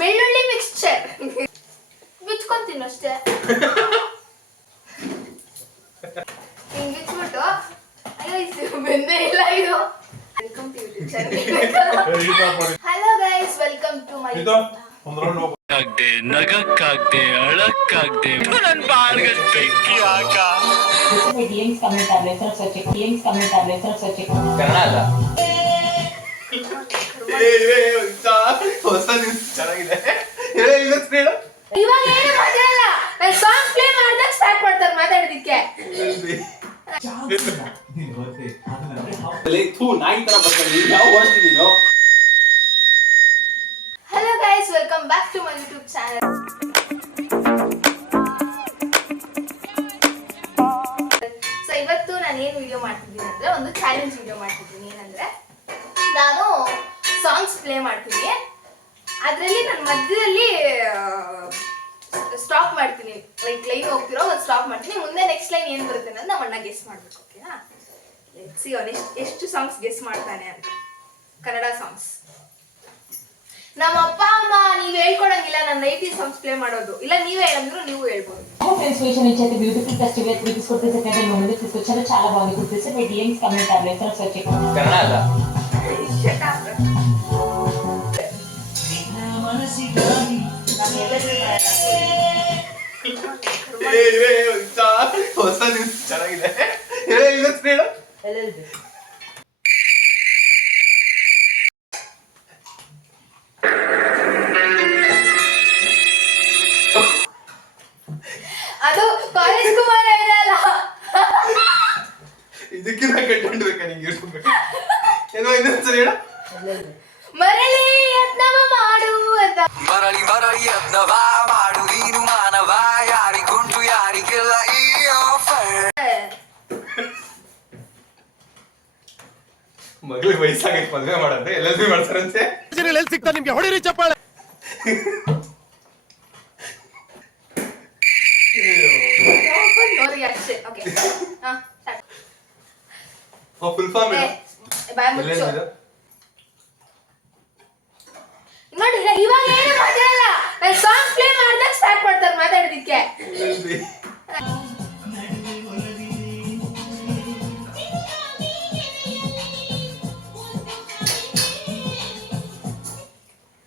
ಬೆಳ್ಳುಳ್ಳಿ ಮಿಕ್ಸ್ಚರ್ ಬಿಚ್ಕೊಂತೀನಿ ಅಷ್ಟೇ. ಹಿಂಗೆ ಬಿಚ್ಬಿಟ್ಟು ಅಯ್ಯೋ ಇದು ಬೆಂದೇ ಇಲ್ಲ ಇದು. Hello guys, welcome to my ಆಗ್ದೆ ನಗಕ್ಕಾಗ್ದೆ ಅಳಕ್ಕಾಗ್ದೆ ನನ್ ಬಾಳ್ಗಲ್ ಬೆಂಕಿ ಹಾಕ. ಕನ್ನಡ ಅಲ್ಲ, ಹೊಸ ನ್ಯೂಸ್ ಚೆನ್ನಾಗಿದೆ. ಇವಾಗ ಏನು ಮಾತಾಡಲ್ಲ, ನಾನು ಸಾಂಗ್ ಪ್ಲೇ ಮಾಡಿದಾಗ ಸ್ಟಾರ್ಟ್ ಮಾಡ್ತಾರೆ ಮಾತಾಡೋದಿಕ್ಕೆ. Hello guys, welcome back to my YouTube channel. So ಇವತ್ತು ನಾನು ಏನು ವಿಡಿಯೋ ಮಾಡ್ತಿದ್ದೀನಿ ಅಂದ್ರೆ ಒಂದು ಚಾಲೆಂಜ್ ವಿಡಿಯೋ ಮಾಡ್ತಿದ್ದೀನಿ. ಏನಂದ್ರೆ ನಾನು ಸಾಂಗ್ಸ್ ಪ್ಲೇ ಮಾಡ್ತೀನಿ, ಅದರಲ್ಲಿ ನಾನು ಮಧ್ಯದಲ್ಲಿ ಸ್ಟಾಪ್ ಮಾಡ್ತೀನಿ. ಲೈಕ್ ಲೈನ್ ಹೋಗ್ತಿರೋ ಒಂದು ಸ್ಟಾಪ್ ಮಾಡ್ತೀನಿ, ಮುಂದೆ ನೆಕ್ಸ್ಟ್ ಲೈನ್ ಏನು ಬರುತ್ತೆ ಅನ್ನೋದು ನಮ್ಮ ಅಣ್ಣ ಗೆಸ್ ಮಾಡ್ಬೇಕು. ಓಕೆನಾ? ಸಿ ಅವನು ಎಷ್ಟು ಸಾಂಗ್ಸ್ ಗೆಸ್ ಮಾಡ್ತಾನೆ ಅಂತ. ಕನ್ನಡ ಸಾಂಗ್ಸ್. ನಮ್ಮ ಅಪ್ಪ ಅಮ್ಮ ನೀವು ಹೇಳ್ಕೊಡಂಗಿಲ್ಲ, ನಾನು 90 ಸಾಂಗ್ಸ್ ಪ್ಲೇ ಮಾಡೋದು. ಇಲ್ಲ ನೀವೇ ಹೇಳಂದ್ರು ನೀವು ಹೇಳ್ಬೋದು. బ్యూటిఫుల్ ఫెస్టివల్ తీసుకొస్తే సెకండ్ టైం ముందు తీసుకొచ్చారు, చాలా బాగుంది. గుర్తిస్తే మీ డిఎంస్ కమెంట్ ఆర్లైన్స్ వచ్చి ಕನ್ನಡ ಅಲ್ಲ, ಹೊಸ ನ್ಯೂಸ್ ಚೆನ್ನಾಗಿದೆ. ಅದು ಕಾಲೇಜ್ ಕುಮಾರ ಇದಲ್ಲ, ಇದಕ್ಕಿಂತ ಕಂಟೆಂಟ್ ಬೇಕಾ ನಿಂಗೆ? ಏನೋ ಇನ್ನೊಂದ್ಸರಿ ಹೇಳ. ಮರಳಿ ಯತ್ನವ ಮಾಡು ಅಂತ. ಮರಳಿ ಮರಳಿ ಯತ್ನವ ಮಾಡು ನೀನು ಮಾನವ, ಯಾರಿಗುಂಟು ಯಾರಿಗಿಲ್ಲ ಈ ಆಫರ್. ಮಗಳಿಗೆ ವಯಸ್ಸಾಗೈತೆ, ಮದ್ವೆ ಮಾಡಂತೆ, ಎಲ್ಲರೂ ಮಾಡ್ತಾರಂತೆ. ಎಲ್ಲಿ ಸಿಗ್ತಾ ನಿಮ್ಗೆ ಹೊಡಿರಿ ಚಪ್ಪಾಳೆ. ಫುಲ್ ಫಾರ್ಮ್ ನೋಡಿ, ಇವಾಗ ಏನು ಮಾತಾಡಲ್ಲ, ನಾನು ಸಾಂಗ್ ಪ್ಲೇ ಮಾಡಿದಾಗ ಸ್ಟಾರ್ಟ್ ಮಾಡ್ತಾರೆ ಮಾತಾಡೋದಿಕ್ಕೆ.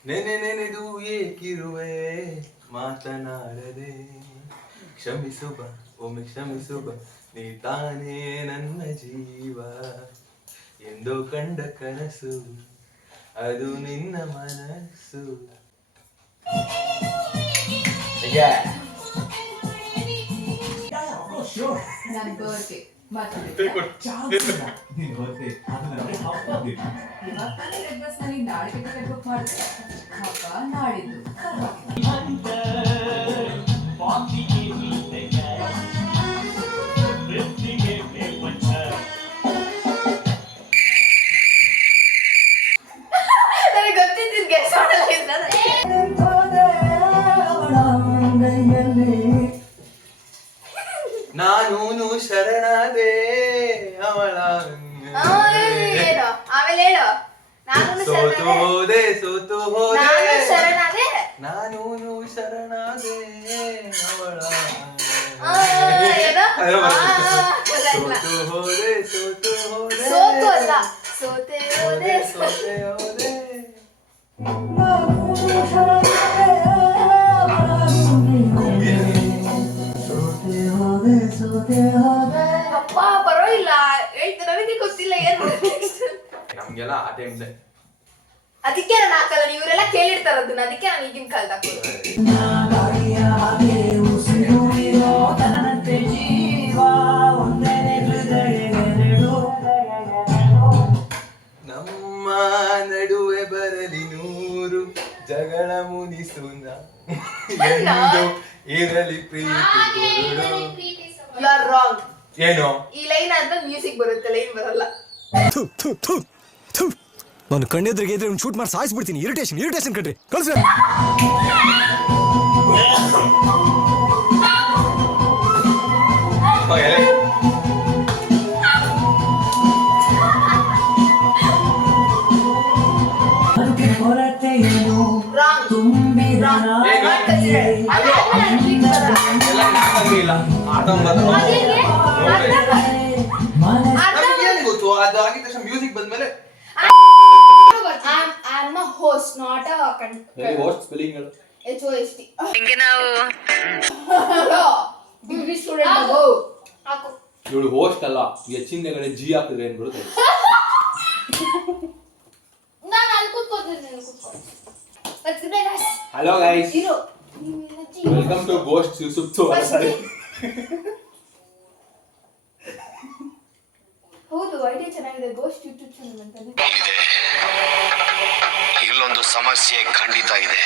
ನೆನೆದು ಏಕಿರುವೆ ಮಾತನಾಡದೆ, ಕ್ಷಮಿಸುಬ ಒಮ್ಮೆ ಕ್ಷಮಿಸುಬ, ನೀ ತಾನೇ ನನ್ನ ಜೀವ, ಎಂದೋ ಕಂಡ ಕನಸು ಅದು ನಿನ್ನ ಮನಸ್ಸು. ನಾನು ಶರಣಾದೆ ಅವಳ, ಆಮೇಲೆ ಹೇಳು. ಸೋತು ಹೋದೆ ಸೋತು ಹೋದೆ, ನಾನು ಶರಣಾದೆ ಅವಳ, ಸೋತು ಹೋದೆ ಸೋತು ಹೋದೆ, ಸೋತು ಅಲ್ಲ ಸೋತೆ ಹೋದೆ ಸೋತೆ ಹೋದೆ. ಅಪ್ಪ ಪರವಾಗಿಲ್ಲ, ಹೇಳ್ತಾರೆ, ನನಗೆ ಗೊತ್ತಿಲ್ಲ ಏನು ನಮ್ಗೆಲ್ಲ ಆ ಟೈಮ್ಲೆ. ಅದಕ್ಕೆ ನಾನು ಹಾಕಲ್ಲ, ಇವರೆಲ್ಲ ಕೇಳಿರ್ತಾರ ಅದನ್ನ, ಅದಕ್ಕೆ ನಾನು ಈಗಿನ ಕಾಲದ ನಮ್ಮ ನಡುವೆ ಬರಲಿ 100 ಜಗಳ ಮುನಿಸುನ, ಎಂದು ಇರಲಿ ಪ್ರೀತಿ ಕೊರಡು. You are wrong. ಏನು ಈ ಲೈನ್ ಆದ್ರೆ ಮ್ಯೂಸಿಕ್ ಬರುತ್ತೆ, ಲೈನ್ ಬರಲ್ಲ. ನಾನು ಕಣ್ಣೆದ್ರಿಗೆ ಇದ್ರೆ ಒಂದು ಶೂಟ್ ಮಾಡಿ ಸಾಯಿಸ್ಬಿಡ್ತೀನಿ. ಇರಿಟೇಷನ್ ಕಣ್ರಿ, ಕಳ್ಸಿ. ಹೋರಾಟ ಎಲ್ಲ ನಾಲ್ಕಂಗೆ ಇಲ್ಲ ನಮ್ಗೇನ್ ಗೊತ್ತು ಅದು ಆಗಿದ ತಕ್ಷಣ ಮ್ಯೂಸಿಕ್ ಬಂದ್ಮೇಲೆ I'm a host, not a host spelling ಹೇಳು HOST. ಡಿಗ್ರಿ ಸ್ಟೂಡೆಂಟ್ ಹಾಕು. ಇವಳು ಹೋಸ್ಟ್ ಅಲ್ಲ ಹೆಚ್ಚಿನ ಕಡೆ ಜಿ ಹಾಕಿದ್ರೆ ಏನ್ ಬರುತ್ತೆ ನಾನು ಅಲ್ಲಿ ಕೂತ್ಕೋತೀನಿ hello guys welcome to ghost Yusuf to ಹೌದು ಐಡಿಯಾ ಚೆನ್ನಾಗಿದೆ ಗೋಸ್ಟ್ ಯೂಟ್ಯೂಬ್ ಚಾನಲ್ ಅಂತ ಇಲ್ಲೊಂದು ಸಮಸ್ಯೆ ಖಂಡಿತ ಇದೆ.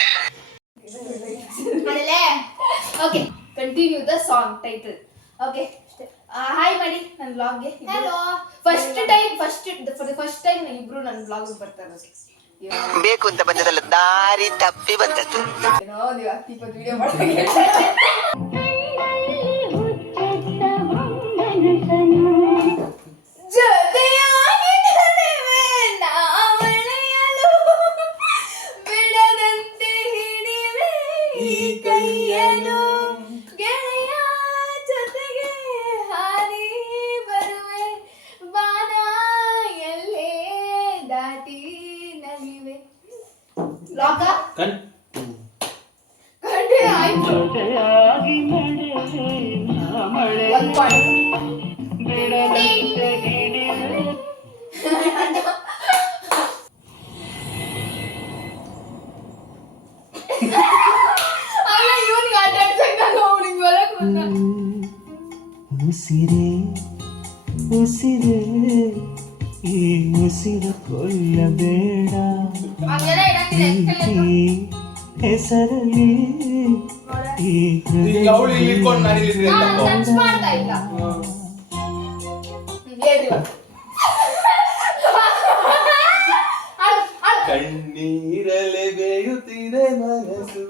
Okay continue the song title. Okay hi ಮಾಡಿ ನನ್ನ ಬ್ಲಾಗ್ಗೆ. ಹಲೋ ಫಸ್ಟ್ ಟೈಮ್ ಇಬ್ರು ನನ್ನ ಬ್ಲಾಗ್ ಬರ್ತಾ ಇರೋದು. ಬೇಕು ಅಂತ ಬಂದದಲ್ಲ ದಾರಿ ತಪ್ಪಿ ಬಂದದ್ದು. ಏನೋ ನೀವು 10-20 ವಿಡಿಯೋ ಮಾಡ್ತಾರೆ. ಬಿಡದಂತೆ ಹಿಡಿವೆ ಈ ಕೈಯನು ಗೆಳೆಯ ಜೊತೆಗೆ ಹಾರಿ ಬರುವೆ ಬಾನ ಎಲ್ಲೇ ದಾಟಿ ನಲಿವೆ. ಲಾಕ ಕಂಡೆ ಆಯ್ತು ಒಂದು ಪಾಯಿಂಟ್. ಅಲ್ಲ ಇವನಿಗೆ ಆಟ ಆಡ್ಸಂಗ ಅವನಿಗೆ ಬರಕ್ ಬಂದ. ಉಸಿರೇ ಉಸಿರೇ ಈ ಉಸಿರ ಕೊಲ್ಲಬೇಡ ಹಂಗೆಲ್ಲ ಇಡಂಗಿಲ್ಲ. ಹೆಸರಲ್ಲಿ ಈ ಅವಳು ಇಟ್ಕೊಂಡು ನಾನು ಇಲ್ಲಿ ನಾನು ಟಚ್ ಮಾಡ್ತಾ ಇಲ್ಲ. ಹೇಳ್ರಿ ಇವಾಗ. ಕಣ್ಣೀರಲೆ ಬೇಯುತ್ತಿದೆ ಮನಸ್ಸು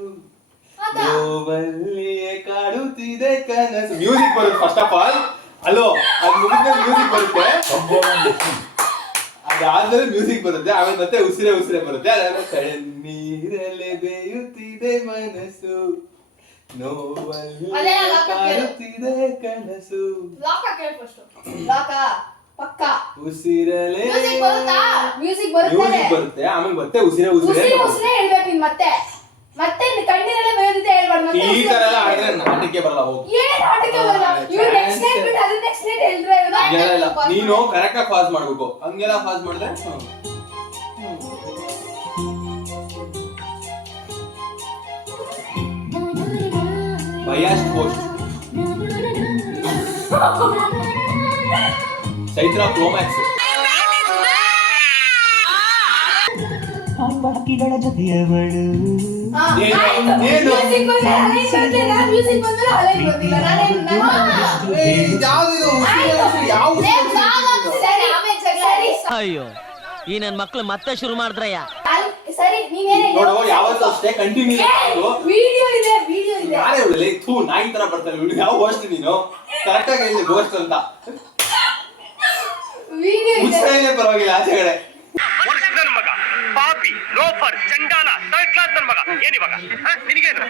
ನೋವಲ್ಲಿಯೇ ಕಾಡುತ್ತಿದೆ ಕನಸು. ಮ್ಯೂಸಿಕ್ ಬರುತ್ತೆ ಫಸ್ಟ್ ಆಫ್ ಆಲ್. ಅಲೋ ಅದು ಮುಗಿದ್ಮೇಲೆ ಮ್ಯೂಸಿಕ್ ಬರುತ್ತೆ, ಅದಾದ್ಮೇಲೆ ಮ್ಯೂಸಿಕ್ ಬರುತ್ತೆ, ಆಮೇಲೆ ಮತ್ತೆ ಉಸಿರೇ ಉಸಿರೇ ಬರುತ್ತೆ. ಅದಾದ್ಮೇಲೆ ಕಣ್ಣೀರಲೆ ಬೇಯುತ್ತಿದೆ ಮನಸ್ಸು ನೋವಲ್ಲಿಯೇ ಕಾಡುತ್ತಿದೆ ಕನಸು. ಲಾಕ ಕೇಳಿ ಫಸ್ಟ್. ಲಾಕ ಪಕ್ಕ ಉಸಿರಲೆ ಮ್ಯೂಸಿಕ್ ಬರುತ್ತಾ? ಮ್ಯೂಸಿಕ್ ಬರುತ್ತೆ, ಮ್ಯೂಸಿಕ್ ಬರುತ್ತೆ, ಆಮೇಲೆ ಮತ್ತೆ ಉಸಿರೇ ಉಸಿರೇ ಉಸಿರೇ ಉಸಿರೇ ಹೇಳ್ಬೇಕು ನೀನ್. ಮತ್ತೆ ಮತ್ತೆ ಕಣ್ಣೀರೆಲ್ಲ ಬೇಯೋದಿದೆ ಹೇಳ್ಬಾರ್ದು. ಮತ್ತೆ ಈ ತರ ಎಲ್ಲ ಆಡಿದ್ರೆ ನಾಟಕ್ಕೆ ಬರಲ್ಲ. ಹೋಗಿ ಏನ್ ಆಟಕ್ಕೆ ಬರಲ್ಲ. ಇವ್ರು ನೆಕ್ಸ್ಟ್ ನೈಟ್ ಬಿಟ್ಟು ಅದು ನೆಕ್ಸ್ಟ್ ನೈಟ್ ಹೇಳಿದ್ರೆ ನೀನು ಕರೆಕ್ಟ್ ಆಗಿ ಪಾಸ್ ಮಾಡ್ಬೇಕು. ಹಂಗೆಲ್ಲ ಪಾಸ್ ಮಾಡಿದ್ರೆ biased post Chaitra Pro Max ಬಾಕಿಗಳ ಜೊತೆಯವಳು music ಬಂದ್ರೆ ಹಲೈನ್ ಬರುತ್ತೆ. ನಾನು ಮ್ಯೂಸಿಕ್ ಬಂದ್ರೆ ಹಲೈನ್ ಬಂದಿಲ್ಲ. ಅಯ್ಯೋ ಈ ನನ್ ಮಕ್ಳು ಮತ್ತೆ ಶುರು ಮಾಡಿದ್ರಯ್ಯ. ಸರಿ ನೀನೇನೇ ನೋಡು, ಯಾವತ್ತೂ ಅಷ್ಟೇ ಕಂಟಿನ್ಯೂ ವಿಡಿಯೋ ಇದೆ, ವಿಡಿಯೋ ಇದೆ. ಯಾರೇ ಒಳ್ಳೆ ಥೂ ನಾಯಿ ತರ ಬರ್ತಾನೆ ಇವಳು. ಯಾವ ಗೋಸ್ಟ್ ನೀನು ಕರೆಕ್ಟ್ ಆಗಿ ಹೇಳಿ ಗೋಸ್ಟ್ ಅಂತ. ವಿಡಿಯೋ ಇದೆ. ಮುಚ್ಚಾಯಿನೇ ಪರವಾಗಿಲ್ಲ ಆಚೆ ಕಡೆ. ನನ್ ಮಗ ಪಾಪಿ ಲೋಫರ್ ಚಂಡಾಲ ಥರ್ಡ್ ಕ್ಲಾಸ್ ನನ್ ಮಗ ಏನಿವಾಗ ನಿನಗೇನು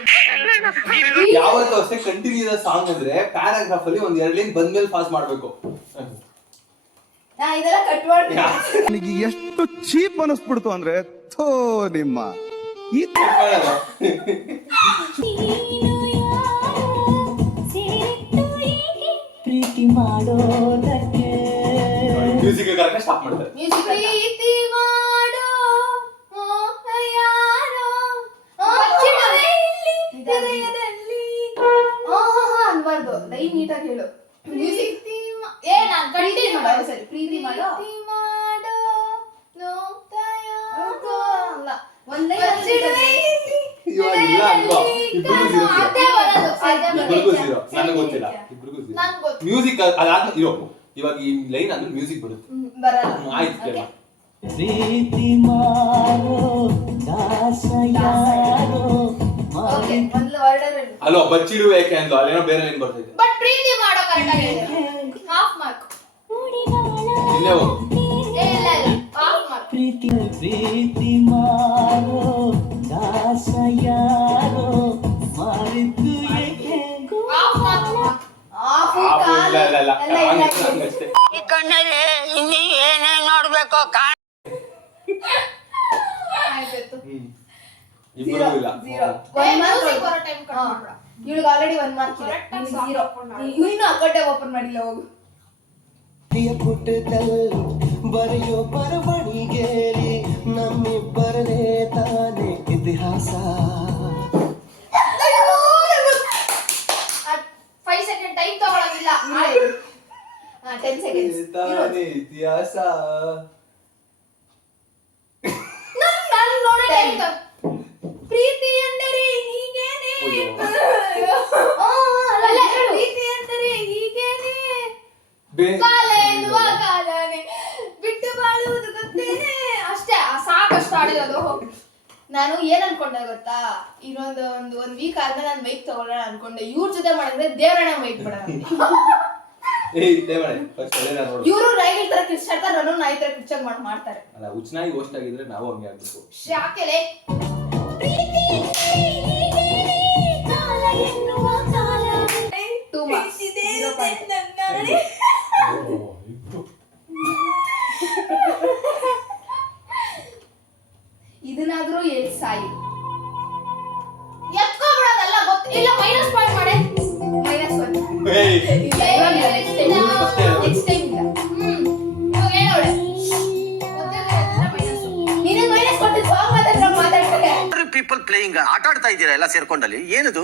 ಯಾವತ್ತೂ ಅಷ್ಟೇ ಕಂಟಿನ್ಯೂ ಸಾಂಗ್ ಅಂದ್ರೆ ಪ್ಯಾರಾಗ್ರಾಫ್ ಅಲ್ಲಿ ಒಂದ್ 2 ಲೈನ್ ಬಂದ್ಮೇಲೆ ಪಾಸ್ ಮಾಡ್ಬೇಕು. ನಾ ಇದೆಲ್ಲ ಕಟ್ ಮಾಡ್ತೀನಿ. ನನಗೆ ಎಷ್ಟು ಚೀಪ್ ಅನಿಸ್ಬಿಡ್ತು ಅಂದ್ರೆ ಥೋ ನಿಮ್ಮ ಈ ಪ್ರೀತಿ ಮಾಡೋದಕ್ಕೆ ಮ್ಯೂಸಿಕ್ ಕರೆಕ್ಟ್ ಸ್ಟಾಪ್ ಮಾಡ್ತಾರೆ. ಪ್ರೀತಿ ಮಾಡೋ ಯಾರೋ ಹೃದಯದಲ್ಲಿ ಅನ್ಬಾರ್ದು. ಲೈನ್ ನೀಟಾಗಿ ಹೇಳು. ಮ್ಯೂಸಿಕ್ ಏ ನಾನು ಕಂಟಿನ್ಯೂ ಮಾಡು. ಸರಿ ಪ್ರೀತಿ ಮಾಡೋ ಅಲ್ಲ ಒಂದ್ ಲೈನ್ ಇವಾಗ ಇಲ್ಲ ಅಲ್ವಾ? ಇಬ್ರಿಗೂ zero. ಅದೇ ಬರೋದು. ಇಬ್ರಿಗೂ zero. ನನಗೆ ಗೊತ್ತಿಲ್ಲ. ಇಬ್ರಿಗೂ zero. ನನಗೆ ಗೊತ್ತು. ಮ್ಯೂಸಿಕ್ ಅದಾದ್ಮೇಲೆ ಇರೋ ಇವಾಗ ಈ ಲೈನ್ ಆದ್ಮೇಲೆ ಮ್ಯೂಸಿಕ್ ಬರುತ್ತೆ. ಬರಲ್ಲ. ಆಯ್ತು ಕೇಳ. ಪ್ರೀತಿ ಮಾಡೋ ದಾಸ ಯಾರೋ ಓಕೆ ಒಂದು ಆರ್ಡರ್ ಹೇಳು. ಅಲೋ ಬಚ್ಚಿಡುವ ಯಾಕೆ ಅಂದ್ಲು ಅಲ್ಲೇನೋ ಬೇರೆ ಲೈನ್ ಬರ್ತೈತೆ. ಬಟ್ ಪ್ರೀತಿ ಮಾಡೋ ಕರೆಕ್ಟ್ ಆಗಿ ಹಾಫ್ ಮಾರ್ಕ್. ಇನ್ನೇ ಹೋಗು. ಇಲ್ಲ ಇಲ್ಲ ಹಾಫ್ ಮಾರ್ಕ್. ಪ್ರೀತಿ ಮಾಡೋ ಇಬ್ಬರಿಗೂ ಇಲ್ಲ. ಇವಳಿಗೆ ಆಲ್ರೆಡಿ 1 ಮಾರ್ಕ್ ಇದೆ. 0. ಇನ್ನು ಅಕೌಂಟೇ ಓಪನ್ ಮಾಡಿಲ್ಲ ಹೋಗು. ಪುಟದಲ್ಲಿ ಬರೆಯೋ ಬರವಣಿಗೆಯಲ್ಲಿ ನಮ್ಮಿಬ್ಬರದೇ ತಾನೇ ಇತಿಹಾಸ. 5 ಸೆಕೆಂಡ್ ಟೈಮ್ ತಗೊಳ್ಳೋದಿಲ್ಲ. 10 ಸೆಕೆಂಡ್ಸ್. ತಾನೇ ಇತಿಹಾಸ. ನಾನು ನೋಡೇ ಟೈಮ್ ಪ್ರೀತಿ ಎಂದರೆ ಹೀಗೇನೆ. ಅಲ್ಲ ಪ್ರೀತಿ ಎಂದರೆ ಹೀಗೇನೆ. ಕಾಲೇ ಎನ್ನುವ ಕಾಲನೇ ಬಿಟ್ಟು ಬಾಳುವುದು ಗೊತ್ತೇನೆ. ಅಷ್ಟೇ ಸಾಕಷ್ಟು ಆಡಿರೋದು. ನಾನು ಏನ್ ಅನ್ಕೊಂಡೆ ಗೊತ್ತಾ, ಇನ್ನೊಂದು ಒಂದ್ ವೀಕ್ ಆದ್ಮೇಲೆ ನಾನು ಮೈಕ್ ತಗೊಳ್ಳೋಣ ಅನ್ಕೊಂಡೆ. ಇವ್ರ ಜೊತೆ ಮಾಡಿದ್ರೆ ದೇವರಣ್ಣ ಮೈಕ್ ಬಿಡೋಣ. ಇವರು ರೈಲ್ ತರ ಕಿರ್ಚಾಡ್ತಾರೆ, ನಾನು ನಾಯಿ ತರ ಕಿರ್ಚಾಡ್ ಮಾಡ್ತಾರೆ. ಅಲ್ಲ ಹುಚ್ಚನಾಗಿ ಹೋಸ್ಟ್ ಆಗಿದ್ರೆ ನಾವು ಹಂಗೆ ಆಗ್ಬೇಕು. ಶಾಕೆಲೆ ಇದನ್ನಾದ್ರೂ ಸಾಯಿ ಎತ್ಕೊಬಿಡೋದಲ್ಲ ಇಲ್ಲ. ಮೈನಸ್ ಪಾಯಿಂಟ್ ಮಾಡೆ. -1. ನೆಕ್ಸ್ಟ್ ಟೈಮ್ ಇಲ್ಲ. ಏನೋಳೆ ನೀನು ಮೈನಸ್ ಕೊಟ್ಟಿದ್ದು ಮಾತಾಡ್ತಾರೆ. ಪೀಪಲ್ ಪ್ಲೇಯಿಂಗ್ ಆಟ ಆಡ್ತಾ ಇದ್ದೀರಾ ಎಲ್ಲ ಸೇರ್ಕೊಂಡಲ್ಲಿ, ಏನದು?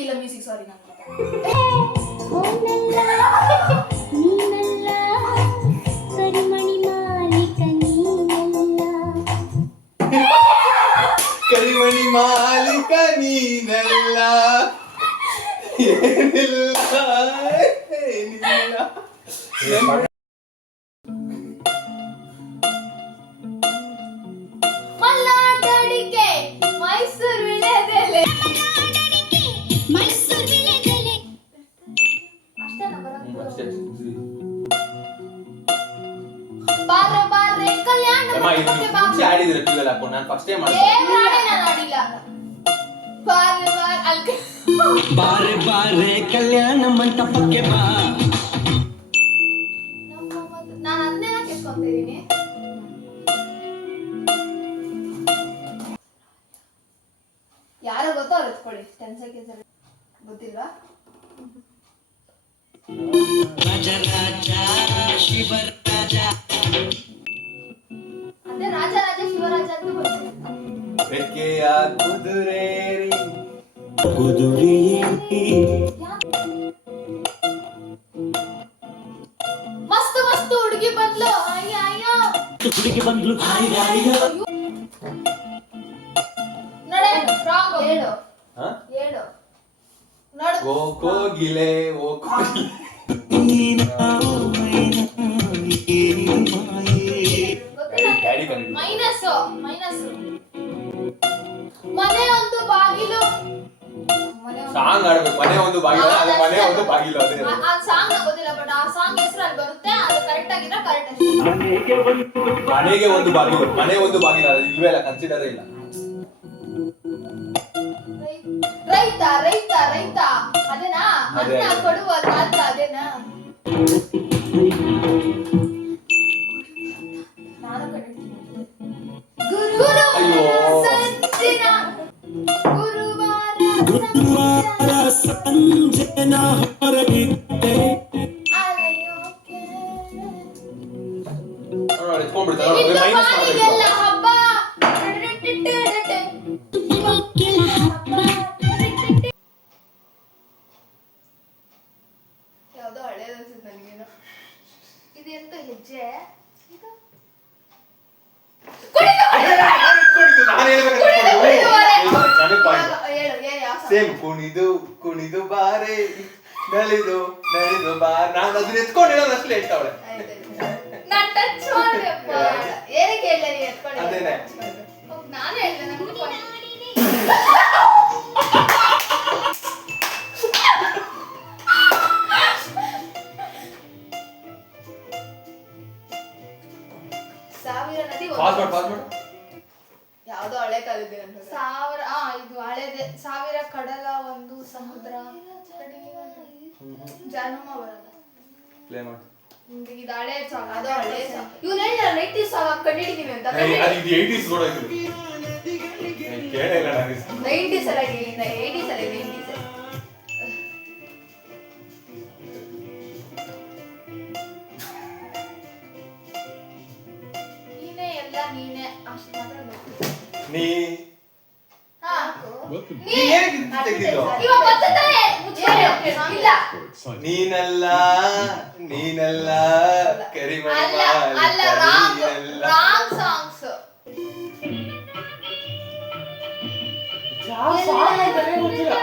ಇಲ್ಲ ಮ್ಯೂಸಿಕ್ ಸಾರಿ ನಾನು ಕರಿಮಣಿ ಮಾಲೀಕ ನೀನಲ್ಲ, ಏನಿಲ್ಲ ಏನಿಲ್ಲ. ಮಲ್ನಾಡಡಿಕೆ ಮೈಸೂರು ವಿಳೆದೆಲೆ. ಬಾರೆ ಬಾರೆ ಕಲ್ಯಾಣ ಮಂಟಪಕ್ಕೆ ಬಾ. ಆಡಿದ್ರೆ ಟಿವಿಯಲ್ಲಿ ಹಾಕೊಂಡು ನಾನು ಫಸ್ಟ್ ಟೈಮ್ ನಾನು ಆಡಿಲ್ಲ. ಬಾರೆ ಬಾರೆ ಅಲ್ಕ ಬಾರೆ ಬಾರೆ ಕಲ್ಯಾಣ ಮಂಟಪಕ್ಕೆ ಬಾ. ನಾನು ಅಂದೇನ ಕೇಳ್ಕೊಂತ ಇದೀನಿ. ಯಾರು ಗೊತ್ತೋ ಅವ್ರು ಎತ್ಕೊಳ್ಳಿ. 10 ಸೆಕೆಂಡ್ಸ್ ಗೊತ್ತಿಲ್ವಾ? ಅದೇ ರಾಜ ರಾಜ ಶಿವರಾಜ ಅಂತ ಬರ್ತೀನಿ. ಬೆಕ್ಕೆಯ ಕುದುರೇರಿ ಮಸ್ತ್ ಮಸ್ತ್ ಹುಡುಗಿ ಬಂದ್ಲು. ಅಯ್ಯೋ ಅಯ್ಯೋ ಹುಡುಗಿ ಬಂದ್ಲು. ನೋಡೆ ರಾಂಗ್ ಹೇಳು. ಹೇಳು ನೋಡು. ಓ ಕೋಗಿಲೆ ಓ ಕೋಗಿಲೆ. Minus minus. ಮನೆ ಒಂದು ಬಾಗಿಲು. ಸಾಂಗ್ ಆಡ್ಬೇಕು. ಮನೆ ಒಂದು ಬಾಗಿಲು, ಅದು ಮನೆ ಒಂದು ಬಾಗಿಲು. ಅದೇ ಆ ಸಾಂಗ್ ಗೊತ್ತಿಲ್ಲ, ಬಟ್ ಆ ಸಾಂಗ್ ಹೆಸರು ಅಲ್ಲಿ ಬರುತ್ತೆ. ಅದು ಕರೆಕ್ಟ್ ಆಗಿದ್ರೆ ಕರೆಕ್ಟ್. ಮನೆಗೆ ಒಂದು ಬಾಗಿಲು, ಮನೆ ಒಂದು ಬಾಗಿಲು. ಅದು ಇಲ್ವೇ ಇಲ್ಲ, ಕನ್ಸಿಡರ್ ಇಲ್ಲ. ರೈತ ರೈತ ರೈತ ಅದೇನಾ? ಅನ್ನ ಕೊಡುವ ತಾತ ಅದೇನಾ? ನಾನು ಕಡಿತೀನಿ. ಗುರು ಸಂಜಿನ ಗುರುವಾರ ಸಂಜೆನ ಹೊರಗಿದ್ದೆ ಅಲೆಯೋಕೆ. ನೋಡಿ ಎತ್ಕೊಂಡ್ಬಿಡ್ತಾರೆ. ಮೈನಸ್ ಮಾಡಬೇಕು. ಹಬ್ಬ ಯಾವ್ದೋ ಹಳೇದು ಅನ್ಸುತ್ತೆ ನನಗೇನೋ. ಇದು ಎಂತ ಹೆಜ್ಜೆ? ಸೇಮ್ ಕುಣಿದು ಕುಣಿದು ಬಾರೆ ನಲಿದು ನಲಿದು ಬಾರೆ. ನಾನು ಅದನ್ನ ಎತ್ಕೊಂಡು ಹೇಳೋದು ಅಷ್ಟು ಲೇಟ್ ಅವಳೆ. ನಾನು ಟಚ್ ಮಾಡ್ಬೇಕು. ಏನಕ್ಕೆ ಹೇಳ ನೀ ಎತ್ಕೊಂಡು? ಅದೇನೆ ನಾನು ಹೇಳ್ದೆ ನನಗೆ ಸಾವಿರ ನದಿ ಯಾವ್ದೋ ಹಳೆ ಕಾಲದ್ದು ಸಾವಿರ. ಇದು ಹಳೇದೆ. ಸಾವಿರ ಕಡಲ ಒಂದು ಸಮುದ್ರ ಜಾನಮ್ಮ ಬರಲ್ಲ. ಪ್ಲೇ ಮಾಡಿ. ಇದು ಹಳೆ ಸಾಂಗ್, ಅದು ಹಳೆ ಸಾಂಗ್. ಇವ್ನು ಹೇಳಿದ 90s ಸಾಂಗ್ ಕಂಡಿಡಿದೀನಿ ಅಂತ. ಇದು 80s ನೋಡೋದು ಕೇಳೇ ಇಲ್ಲ ನಾನು 90s ಅಲ್ಲ, 80s ಅಲ್ಲ, 90s. ನೀನೇ ಎಲ್ಲ ನೀನೇ ಅಷ್ಟು ಮಾತ್ರ ಗೊತ್ತು. ನೀ ಹಾ. ನೀ ಏನಕ್ಕೆ ಇದು ತೆಗ್ದಿದ್ದು? ಇವಾಗ ಗೊತ್ತಾನೆ, ಮುಚ್ಚಿಕೊಳ್ಳಿ. ಇಲ್ಲ. ನೀನಲ್ಲ ನೀನಲ್ಲ ಕರಿಮಣಿ ಅಲ್ಲ ಅಲ್ಲ, ರಾಂಗ್ ರಾಂಗ್ ಸಾಂಗ್ಸ್. ಯಾವ ಸಾಂಗ್ ಅಂತಾನೆ ಗೊತ್ತಿಲ್ಲ.